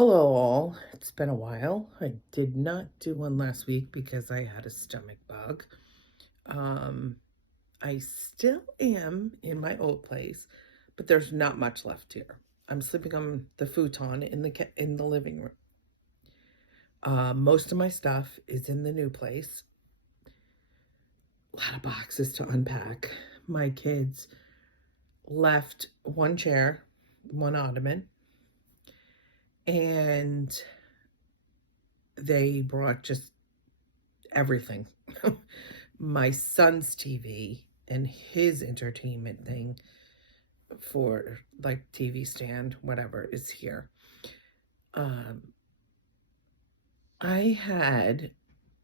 Hello, all. It's been a while. I did not do one last week because I had a stomach bug. Um, I still am in my old place, but there's not much left here. I'm sleeping on the futon in the living room. Most of my stuff is in the new place. A lot of boxes to unpack. My kids left one chair, one ottoman, and they brought just everything. My son's TV and his entertainment thing for like TV stand, whatever, is here. Um, I had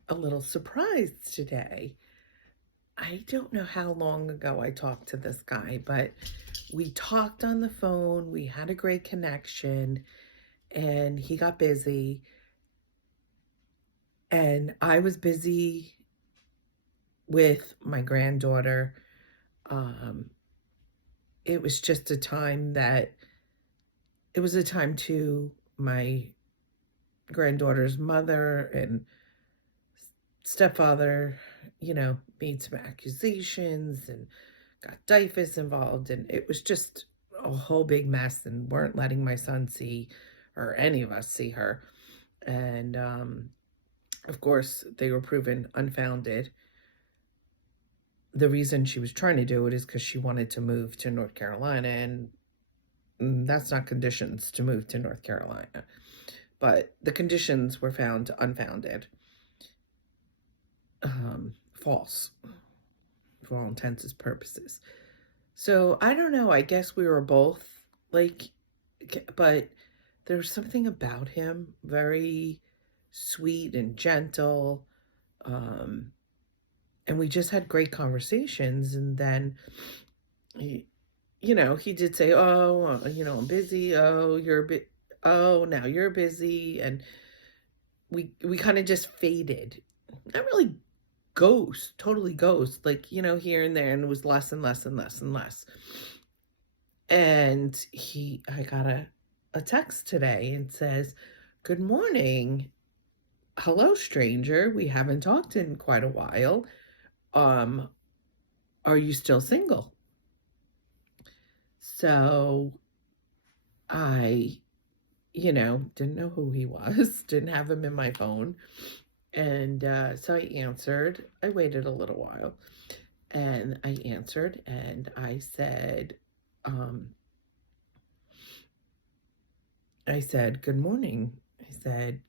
a little surprise today. I don't know how long ago I talked to this guy, but we talked on the phone. We had a great connection, and he got busy, and I was busy with my granddaughter. Um, it was just a time that it was a time to my granddaughter's mother and stepfather, made some accusations and got DYFS involved. And it was just a whole big mess and weren't letting my son see or any of us see her. And of course, they were proven unfounded. The reason she was trying to do it is because she wanted to move to North Carolina, and that's not conditions to move to North Carolina. But the conditions were found unfounded, false for all intents and purposes. So I don't know. I guess we were both like, but there was something about him very sweet and gentle. And we just had great conversations. And then he did say, "Oh, I'm busy. Oh, you're a bit. Oh, now you're busy." And we kind of just faded. Not really totally ghost, like, here and there, and it was less and less and less and less. And I got a text today and says, "Good morning. Hello, stranger. We haven't talked in quite a while. Um, are you still single?" So I, didn't know who he was, didn't have him in my phone. And so I answered. I waited a little while and I answered and I um, "Good morning." I said,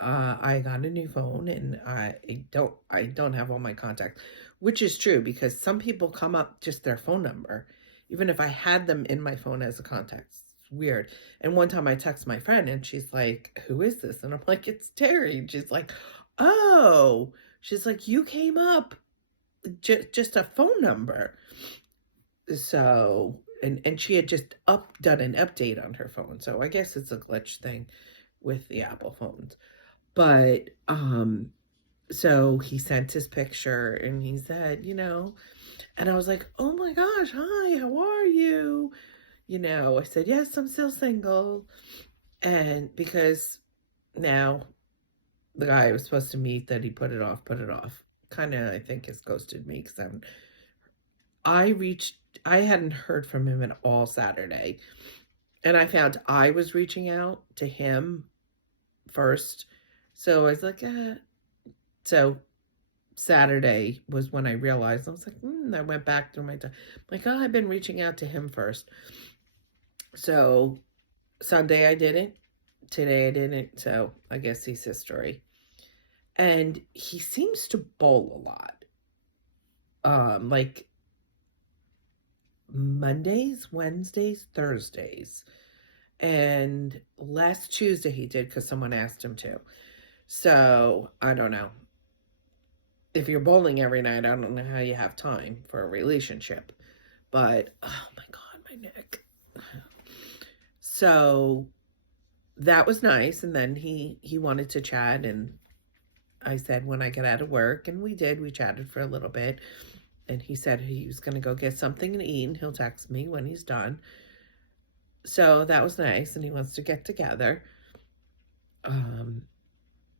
"I got a new phone and I don't have all my contacts," which is true because some people come up just their phone number, even if I had them in my phone as a contact. It's weird. And one time I text my friend and she's like, "Who is this?" And I'm like, "It's Terry." And she's like, "Oh," she's like, "You came up just a phone number." So, and she had just done an update on her phone. So I guess it's a glitch thing with the Apple phones. But so he sent his picture and he said, and I was like, "Oh my gosh, hi, how are you?" I said, "Yes, I'm still single." And because now the guy I was supposed to meet that he put it off, kind of, I think, has ghosted me because I hadn't heard from him at all Saturday. And I found I was reaching out to him first. So I was like, So Saturday was when I realized. I was like, I went back through my time. Like, oh, I've been reaching out to him first. So Sunday I didn't. Today I didn't. So I guess he's history. And he seems to bowl a lot. Like Mondays, Wednesdays, Thursdays. And last Tuesday he did because someone asked him to. So I don't know. If you're bowling every night, I don't know how you have time for a relationship. But oh my God, my neck. So that was nice. And then he wanted to chat, and I said when I get out of work, and we did. We chatted for a little bit, and he said he was going to go get something to eat, and he'll text me when he's done. So that was nice, and he wants to get together. um,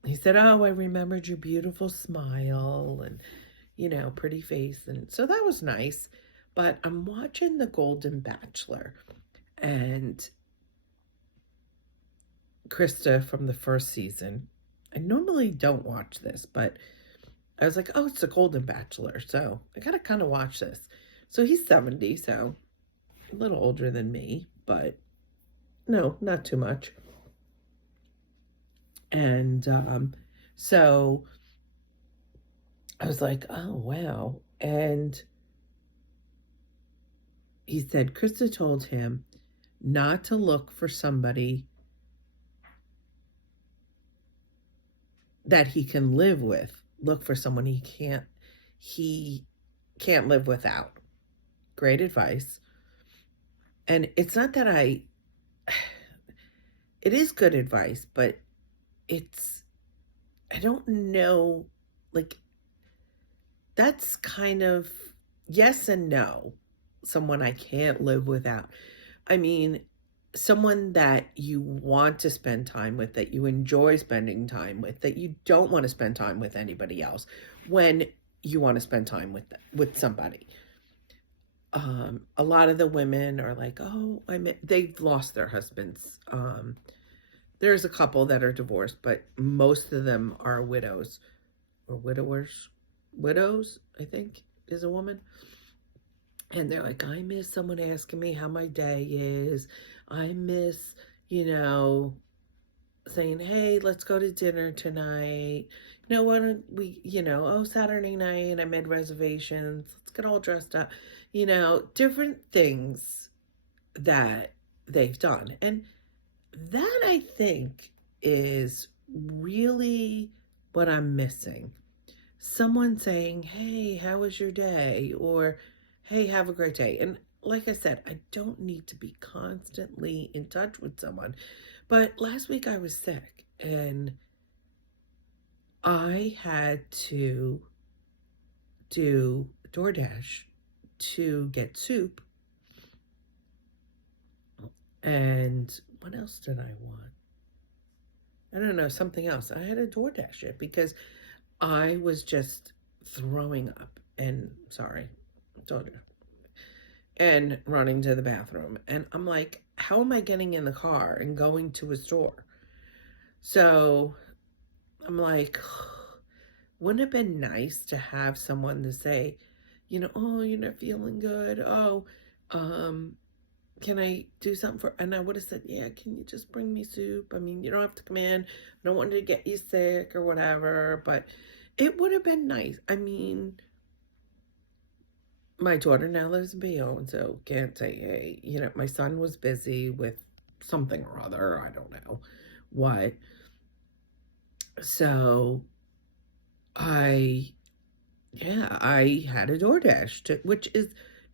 he said, "Oh, I remembered your beautiful smile and, pretty face." And so that was nice. But I'm watching The Golden Bachelor, and Krista from the first season. I normally don't watch this, but I was like, oh, it's The Golden Bachelor, so I gotta kind of watch this. So he's 70, so a little older than me, but no, not too much. And so I was like, oh, wow. And he said Krista told him not to look for somebody that he can live with. Look for someone he can't live without. Great advice. And it's not that it is good advice, but I don't know, like, that's kind of yes and no. Someone I can't live without. I mean, someone that you want to spend time with, that you enjoy spending time with, that you don't want to spend time with anybody else when you want to spend time with somebody. A lot of the women are like, oh, they've lost their husbands. There's a couple that are divorced, but most of them are widows or widowers. Widows, I think, is a woman. And they're like, I miss someone asking me how my day is. I miss, saying, hey, let's go to dinner tonight. Why don't we, Saturday night, I made reservations. Let's get all dressed up. Different things that they've done. And that, I think, is really what I'm missing. Someone saying, hey, how was your day? Or, hey, have a great day. And like I said, I don't need to be constantly in touch with someone. But last week I was sick and I had to do DoorDash to get soup. And what else did I want? I don't know, something else. I had to DoorDash it because I was just throwing up and sorry, told you. And running to the bathroom. And I'm like, how am I getting in the car and going to a store? So I'm like, wouldn't it have been nice to have someone to say, oh, you're not feeling good. Oh, can I do something for, and I would have said, yeah, can you just bring me soup? I mean, you don't have to come in. I don't want to get you sick or whatever, but it would have been nice. I mean, my daughter now lives in Bayonne, so can't say, hey, my son was busy with something or other. I don't know what. So I had a DoorDash, which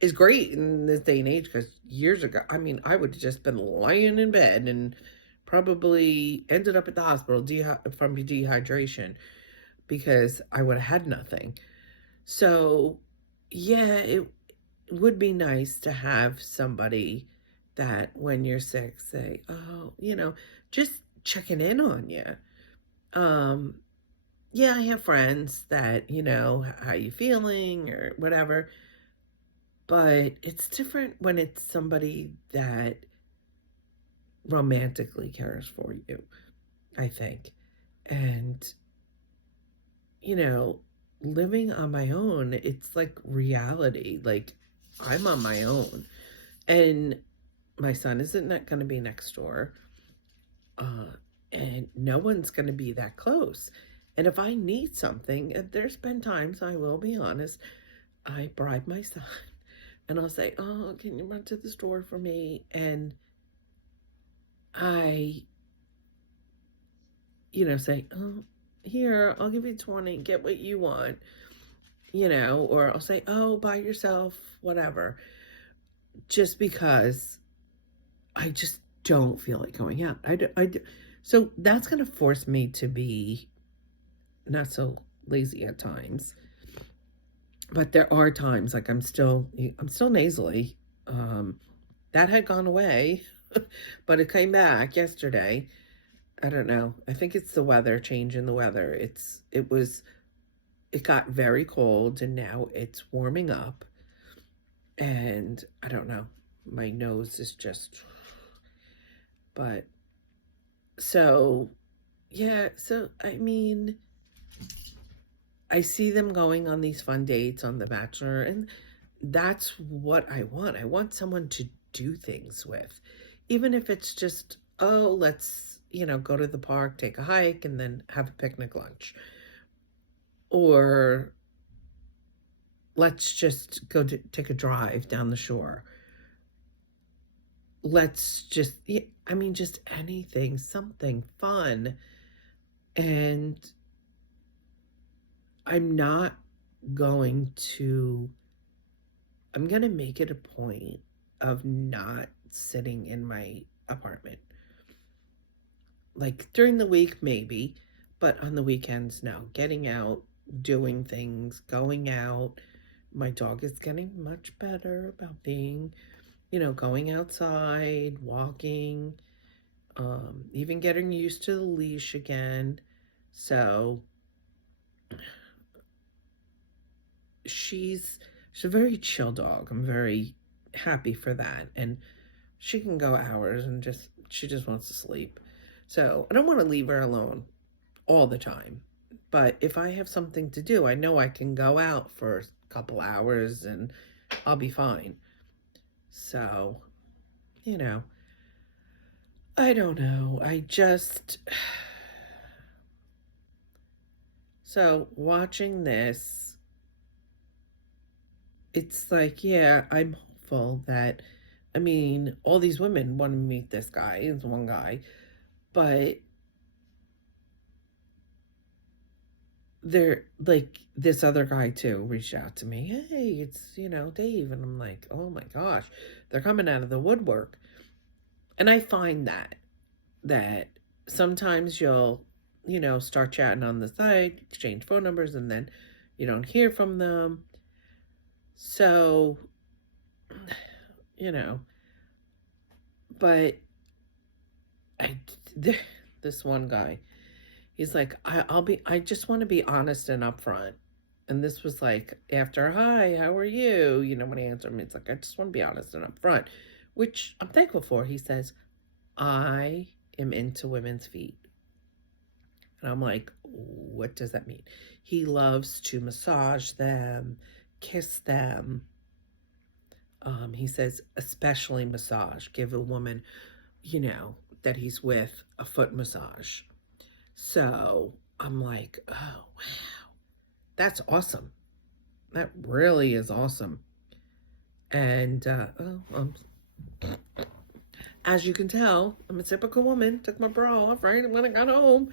is great in this day and age because years ago, I mean, I would have just been lying in bed and probably ended up at the hospital from dehydration because I would have had nothing. So yeah, it would be nice to have somebody that when you're sick say, oh, just checking in on you. Yeah, I have friends that, how you feeling or whatever, but it's different when it's somebody that romantically cares for you, I think. And, living on my own, it's like reality. Like, I'm on my own. And my son isn't going to be next door. And no one's going to be that close. And if I need something, there's been times, I will be honest, I bribe my son and I'll say, oh, can you run to the store for me? And I, say, oh, here, I'll give you 20, get what you want, or I'll say, oh, buy yourself, whatever. Just because I just don't feel like going out. I do. So that's going to force me to be not so lazy at times. But there are times like I'm still nasally. That had gone away, but it came back yesterday. I don't know. I think it's the weather, change in the weather. It got very cold and now it's warming up. And I don't know. My nose is just, but so, yeah. So, I mean, I see them going on these fun dates on The Bachelor, and that's what I want. I want someone to do things with, even if it's just, oh, let's, go to the park, take a hike, and then have a picnic lunch. Or let's just go take a drive down the shore. Let's just, yeah, I mean, just anything, something fun. And I'm not going to, I'm going to make it a point of not sitting in my apartment. Like during the week, maybe, but on the weekends, no. Getting out, doing things, going out. My dog is getting much better about being, going outside, walking, even getting used to the leash again. So she's a very chill dog. I'm very happy for that. And she can go hours and she just wants to sleep. So I don't want to leave her alone all the time. But if I have something to do, I know I can go out for a couple hours and I'll be fine. So, I don't know. So watching this, it's like, yeah, I'm hopeful that, I mean, all these women want to meet this guy. It's one guy. But they're like, this other guy too reached out to me. Hey, it's, Dave. And I'm like, oh my gosh, they're coming out of the woodwork. And I find that sometimes you'll, start chatting on the site, exchange phone numbers, and then you don't hear from them. So, but this one guy, he's like, I just want to be honest and upfront. And this was like after, hi, how are you? When he answered me, it's like, I just want to be honest and upfront, which I'm thankful for. He says, I am into women's feet. And I'm like, what does that mean? He loves to massage them, kiss them. He says, especially massage, give a woman, that he's with a foot massage. So I'm like, oh, wow, that's awesome. That really is awesome. And, as you can tell, I'm a typical woman. Took my bra off right when I got home.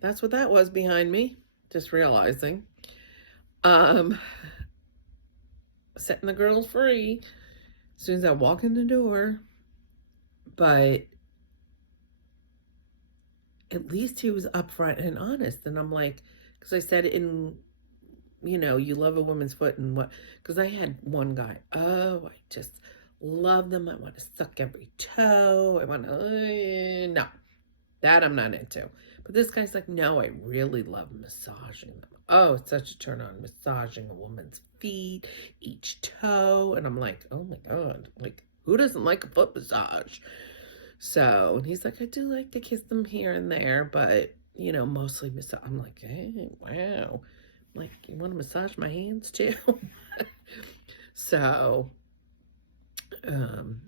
That's what that was behind me. Just realizing. Setting the girls free as soon as I walk in the door. But at least he was upfront and honest. And I'm like, because I said you love a woman's foot and what, because I had one guy, oh, I just love them. I want to suck every toe. I want to, no, that I'm not into. But this guy's like, no, I really love massaging them. Oh, it's such a turn on, massaging a woman's feet, each toe. And I'm like, oh my God, like, who doesn't like a foot massage? So, and he's like, I do like to kiss them here and there, but, mostly massage. I'm like, hey, wow. Like, you want to massage my hands too? So,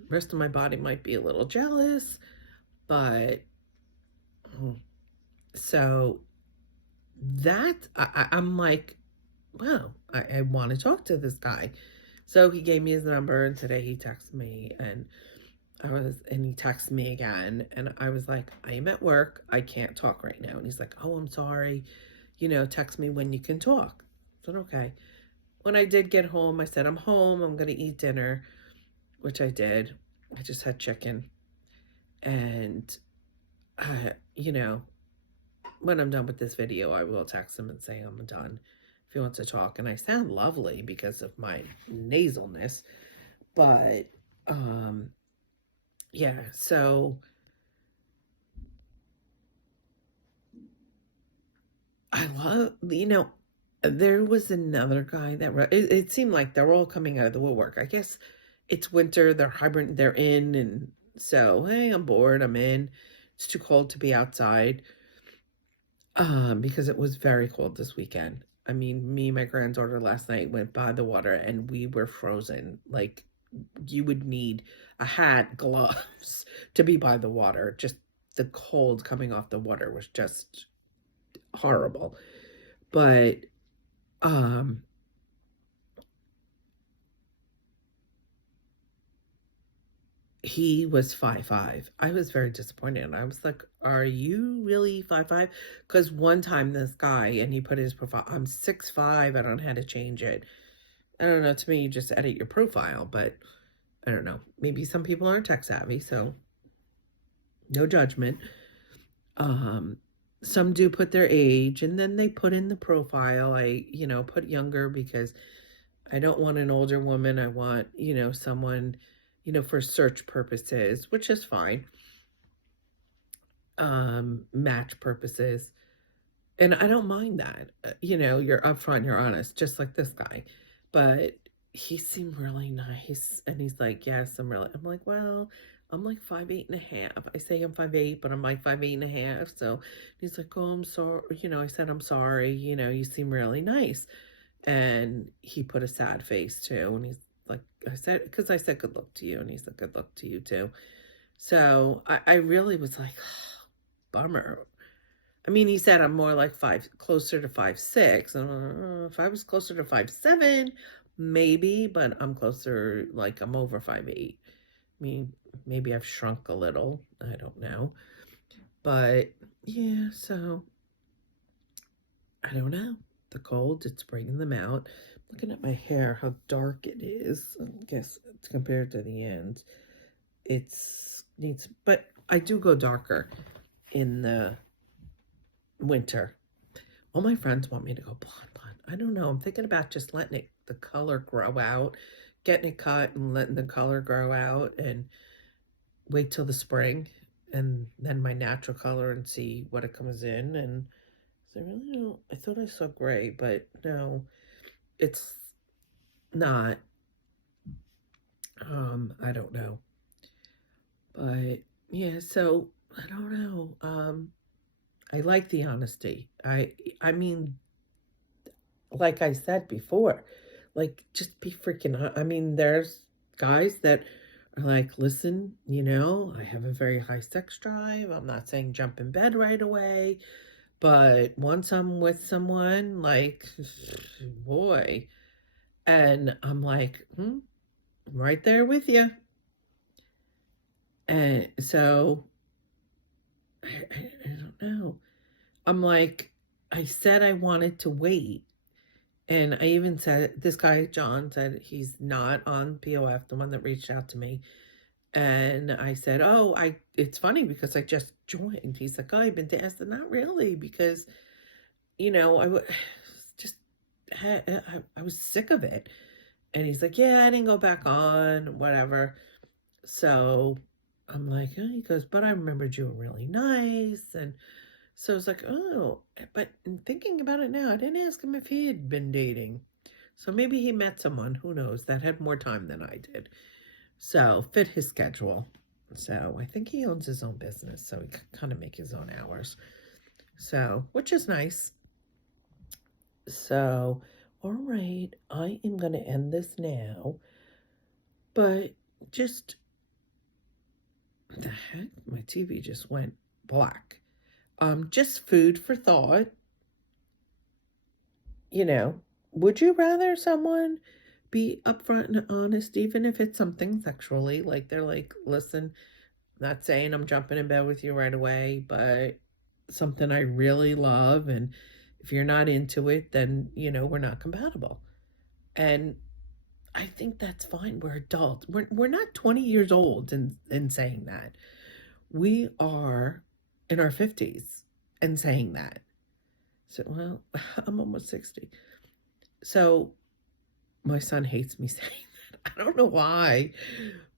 rest of my body might be a little jealous, but so that I'm like, wow, I want to talk to this guy. So he gave me his number, and today he texted me, and he texted me again, and I was like, I am at work, I can't talk right now. And he's like, oh, I'm sorry, text me when you can talk. I said, okay. When I did get home, I said, I'm home, I'm gonna eat dinner, which I did. I just had chicken, and when I'm done with this video, I will text him and say I'm done if he wants to talk. And I sound lovely because of my nasalness, but yeah, so I love, there was another guy that it seemed like they're all coming out of the woodwork. I guess it's winter, they're hibernate, they're in, and so hey, I'm bored, I'm in. It's too cold to be outside. Because it was very cold this weekend. I mean, me and my granddaughter last night went by the water and we were frozen. Like you would need a hat, gloves to be by the water. Just the cold coming off the water was just horrible. But um he was 5'5". I was very disappointed. I was like, "Are you really 5'5"? Because one time this guy and he put his profile, I'm 6'5". I don't know how to change it. I don't know. To me, you just edit your profile, but I don't know. Maybe some people aren't tech savvy, so no judgment. Um, some do put their age and then they put in the profile. Put younger because I don't want an older woman. I want, someone, for search purposes, which is fine. Match purposes. And I don't mind that. You're upfront, you're honest, just like this guy. But he seemed really nice. And he's like, yes, I'm like, well, I'm like 5'8.5". I say I'm 5'8", but I'm like 5'8.5". So he's like, oh, I'm sorry. I said, I'm sorry. You seem really nice. And he put a sad face too. And he's like, because I said, good luck to you. And he's like, good luck to you too. So I really was like, oh, bummer. I mean, he said I'm more like closer to 5'6". And if I was closer to 5'7", maybe, but I'm closer, like I'm over 5'8". I mean, maybe I've shrunk a little. I don't know. But yeah, so I don't know. The cold, it's bringing them out. Looking at my hair, how dark it is. I guess it's compared to the end. But I do go darker in the winter. All my friends want me to go blonde. I don't know. I'm thinking about just letting the color grow out, getting it cut and letting the color grow out and wait till the spring and then my natural color and see what it comes in. And I really don't, I thought I saw gray, but no, it's not. I don't know. But yeah, so I don't know. I like the honesty. I mean, like I said before, like just be freaking, I mean, there's guys that are like, listen, I have a very high sex drive. I'm not saying jump in bed right away, but once I'm with someone, like, boy, and I'm like, right there with you. And so I don't know. I'm like, I said I wanted to wait. And I even said, this guy, John, said he's not on POF, the one that reached out to me. And I said, oh, it's funny because I just joined. He's like, oh, I've been to. I said, not really, because, just, I was sick of it. And he's like, yeah, I didn't go back on, whatever. So I'm like, oh, he goes, but I remembered you were really nice. And so I was like, oh, but in thinking about it now, I didn't ask him if he had been dating. So maybe he met someone, who knows, that had more time than I did. So fit his schedule. So I think he owns his own business, so he can kind of make his own hours. So, which is nice. So, all right, I am going to end this now. But just, the heck, my TV just went black. Just food for thought. Would you rather someone be upfront and honest, even if it's something sexually? Like they're like, listen, I'm not saying I'm jumping in bed with you right away, but something I really love. And if you're not into it, then, we're not compatible. And I think that's fine. We're adults. We're not 20 years old in saying that. We are in our 50s and saying that. So, well, I'm almost 60. So my son hates me saying that. I don't know why,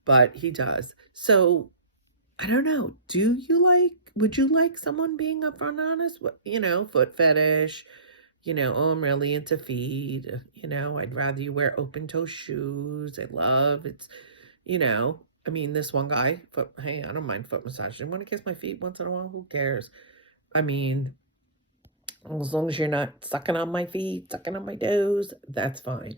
but he does. So I don't know. Do you like would you like someone being upfront honest? Foot fetish, oh, I'm really into feet, I'd rather you wear open toe shoes. I mean, this one guy, hey, I don't mind foot massage. I want to kiss my feet once in a while. Who cares? I mean, as long as you're not sucking on my feet, sucking on my toes, that's fine.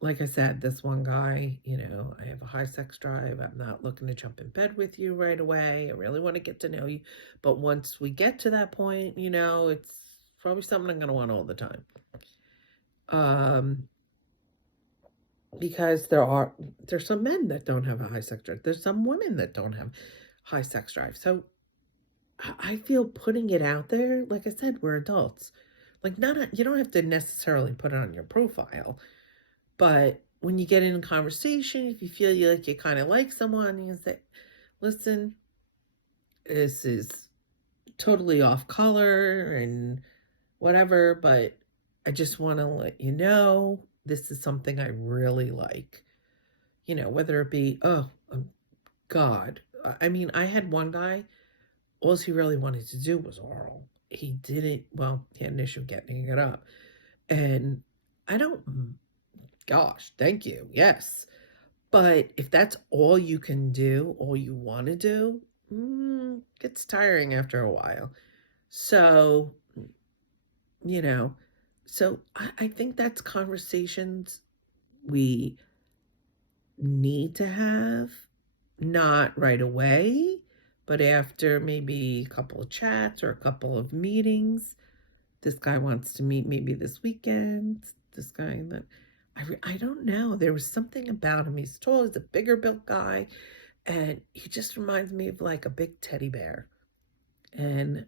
Like I said, this one guy, I have a high sex drive. I'm not looking to jump in bed with you right away. I really want to get to know you. But once we get to that point, it's probably something I'm going to want all the time. Because there's some men that don't have a high sex drive. There's some women that don't have high sex drive. So I feel putting it out there, like I said, we're adults. Like, you don't have to necessarily put it on your profile, but when you get in a conversation, if you feel you kind of like someone, you can say, listen, this is totally off color and whatever, but I just want to let you know this is something I really like. Whether it be, God. I mean, I had one guy, all he really wanted to do was oral. He had an issue getting it up. And gosh, thank you, yes. But if that's all you can do, all you want to do, gets tiring after a while. So, I think that's conversations we need to have, not right away, but after maybe a couple of chats or a couple of meetings. This guy wants to meet maybe this weekend. This guy that I don't know. There was something about him. He's tall. He's a bigger built guy. And he just reminds me of like a big teddy bear. And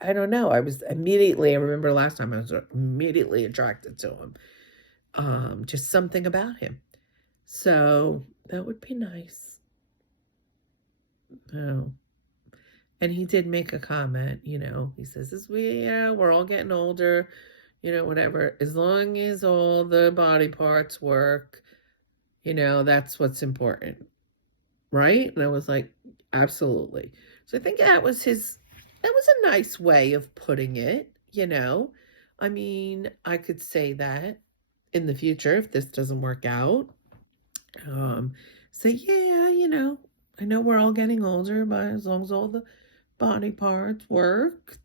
I don't know. I remember last time I was immediately attracted to him. Just something about him. So that would be nice. Oh. And he did make a comment, he says, we're all getting older, whatever. As long as all the body parts work, that's what's important. Right? And I was like, absolutely. So I think that was a nice way of putting it, I mean, I could say that in the future if this doesn't work out. Say, I know we're all getting older, but as long as all the body parts work,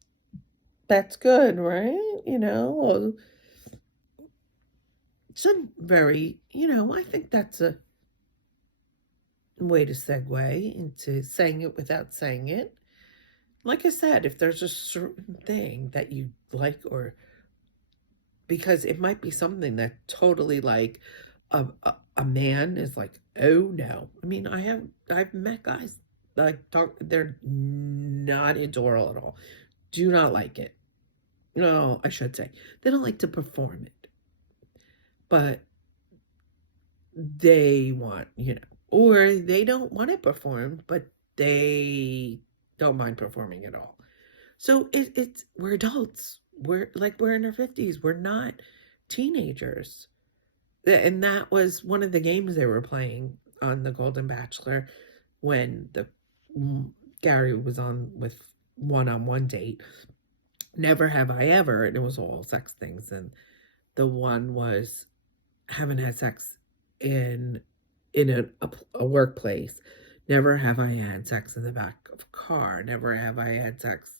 that's good, right? Some very, I think that's a way to segue into saying it without saying it. Like I said, if there's a certain thing that you like, or because it might be something that totally like a man is like, oh no. I mean, I've met guys they're not into oral at all. Do not like it. No, I should say. They don't like to perform it. But they want, or they don't want it performed, but they don't mind performing at all. So we're adults. We're in our 50s. We're not teenagers. And that was one of the games they were playing on The Golden Bachelor when Gary was on with one-on-one date. Never have I ever, and it was all sex things. And the one was, haven't had sex in a workplace. Never have I had sex in the back of a car. Never have I had sex.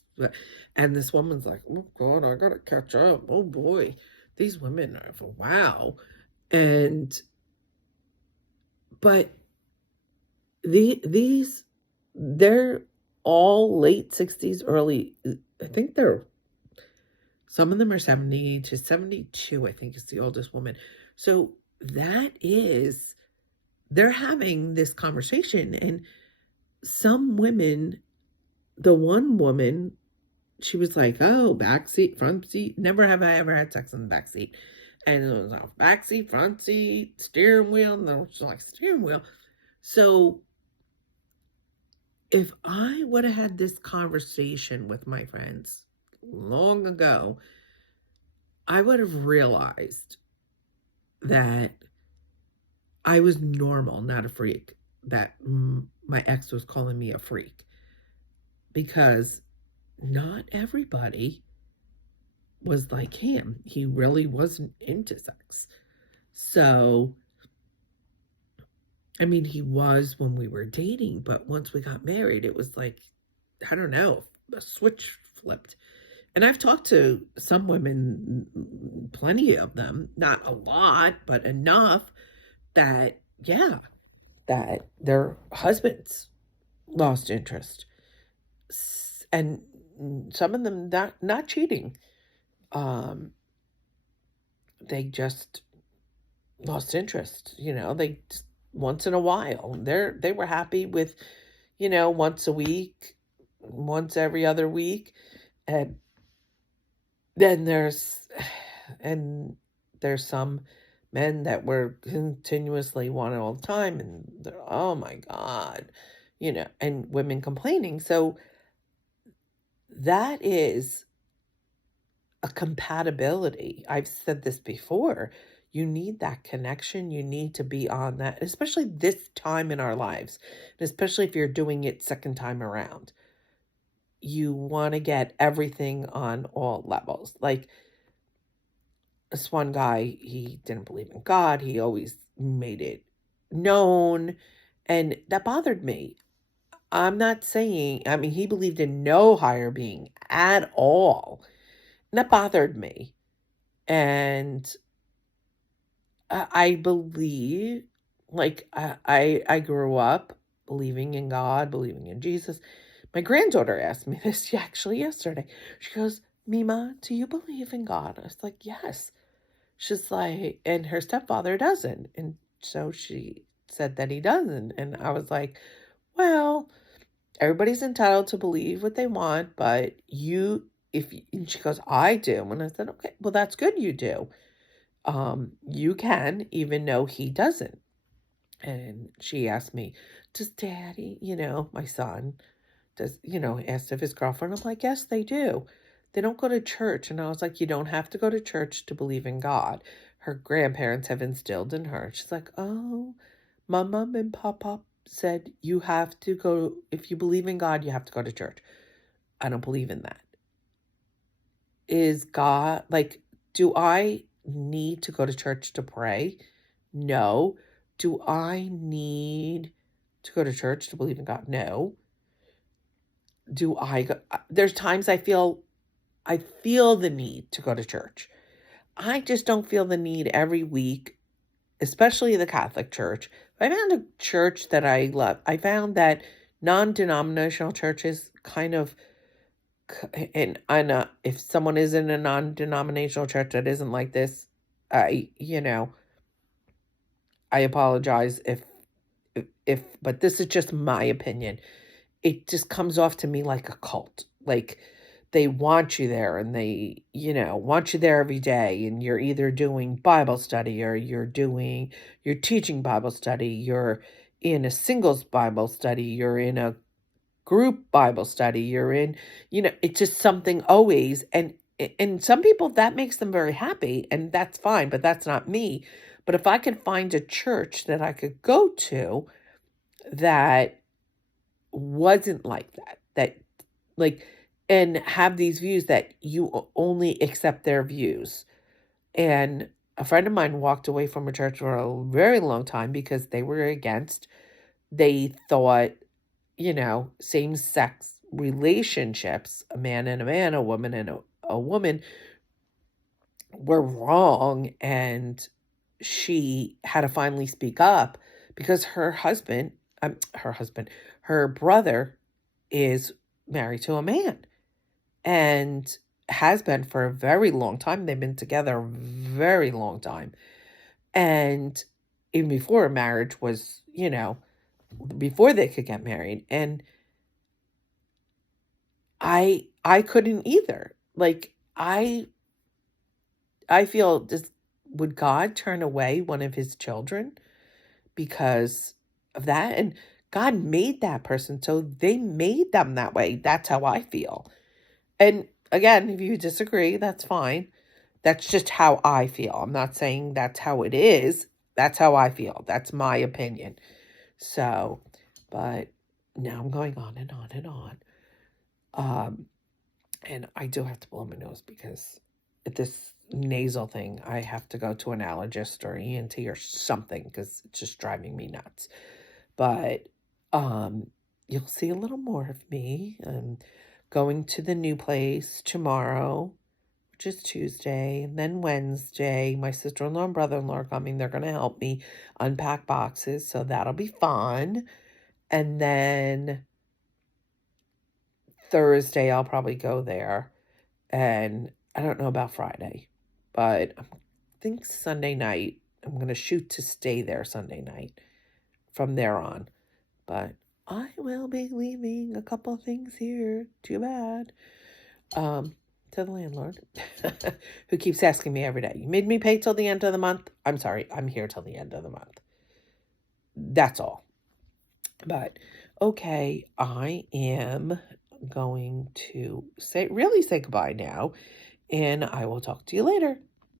And this woman's like, oh God, I gotta catch up. Oh boy, these women are, wow. But they're all late 60s, early, I think some of them are 70 to 72, I think is the oldest woman. So they're having this conversation, and some women, the one woman, she was like, oh, back seat, front seat. Never have I ever had sex in the back seat. And it was a back seat, front seat, steering wheel. And then it was like, steering wheel. So if I would have had this conversation with my friends long ago, I would have realized that I was normal, not a freak. that my ex was calling me a freak, because not everybody was like him. He really wasn't into sex. So, I mean, he was when we were dating, but once we got married, it was like, I don't know, a switch flipped. And I've talked to some women, plenty of them, not a lot, but enough that, yeah, that their husbands lost interest. And some of them not cheating. Um, they just lost interest. They just, once in a while, they were happy with, once a week, once every other week. And then and there's some men that were continuously wanted all the time, and they're, oh my God, and women complaining. So that is a compatibility. I've said this before. You need that connection. You need to be on that, especially this time in our lives, and especially if you're doing it second time around. You want to get everything on all levels. Like this one guy, he didn't believe in God. He always made it known, and that bothered me. I'm not saying, I mean, he believed in no higher being at all. And that bothered me. And I believe, like, I grew up believing in God, believing in Jesus. My granddaughter asked me this actually yesterday. She goes, Mima, do you believe in God? I was like, yes. She's like, and her stepfather doesn't. And so she said that he doesn't. And I was like, well, everybody's entitled to believe what they want, but and she goes, I do. And I said, okay, well, that's good you do. You can, even though he doesn't. And she asked me, does daddy, my son, asked if his girlfriend. I'm like, yes, they do. They don't go to church. And I was like, you don't have to go to church to believe in God. Her grandparents have instilled in her. She's like, oh, my mom and papa said you have to go, if you believe in God, you have to go to church. I don't believe in that. Is God, like, do I need to go to church to pray? No. Do I need to go to church to believe in God? No. Do I go? There's times I feel the need to go to church. I just don't feel the need every week, especially the Catholic Church. I found a church that I love. I found that non-denominational churches kind of, and if someone is in a non-denominational church that isn't like this, I apologize if, but this is just my opinion. It just comes off to me like a cult. Like, they want you there, and they, want you there every day, and you're either doing Bible study, or you're teaching Bible study, you're in a singles Bible study, you're in a group Bible study, you're in, it's just something always. And some people, that makes them very happy, and that's fine, but that's not me. But if I could find a church that I could go to that wasn't like that like, and have these views that you only accept their views. And a friend of mine walked away from a church for a very long time because they thought, same-sex relationships, a man and a man, a woman and a woman, were wrong. And she had to finally speak up because her brother is married to a man and has been for a very long time. They've been together a very long time. And even before marriage was, before they could get married. And I couldn't either. Like, I feel, would God turn away one of his children because of that? And God made that person, so they made them that way. That's how I feel. And again, if you disagree, that's fine. That's just how I feel. I'm not saying that's how it is. That's how I feel. That's my opinion. So, but now I'm going on and on and on. And I do have to blow my nose because this nasal thing, I have to go to an allergist or ENT or something because it's just driving me nuts. But you'll see a little more of me. I'm going to the new place tomorrow, which is Tuesday, and then Wednesday. My sister-in-law and brother-in-law are coming. They're going to help me unpack boxes, so that'll be fun. And then Thursday, I'll probably go there. And I don't know about Friday, but I think Sunday night, I'm going to shoot to stay there Sunday night from there on. But I will be leaving a couple of things here. Too bad. To the landlord, who keeps asking me every day, you made me pay till the end of the month. I'm sorry, I'm here till the end of the month. That's all. But okay, I am going to say goodbye now, and I will talk to you later.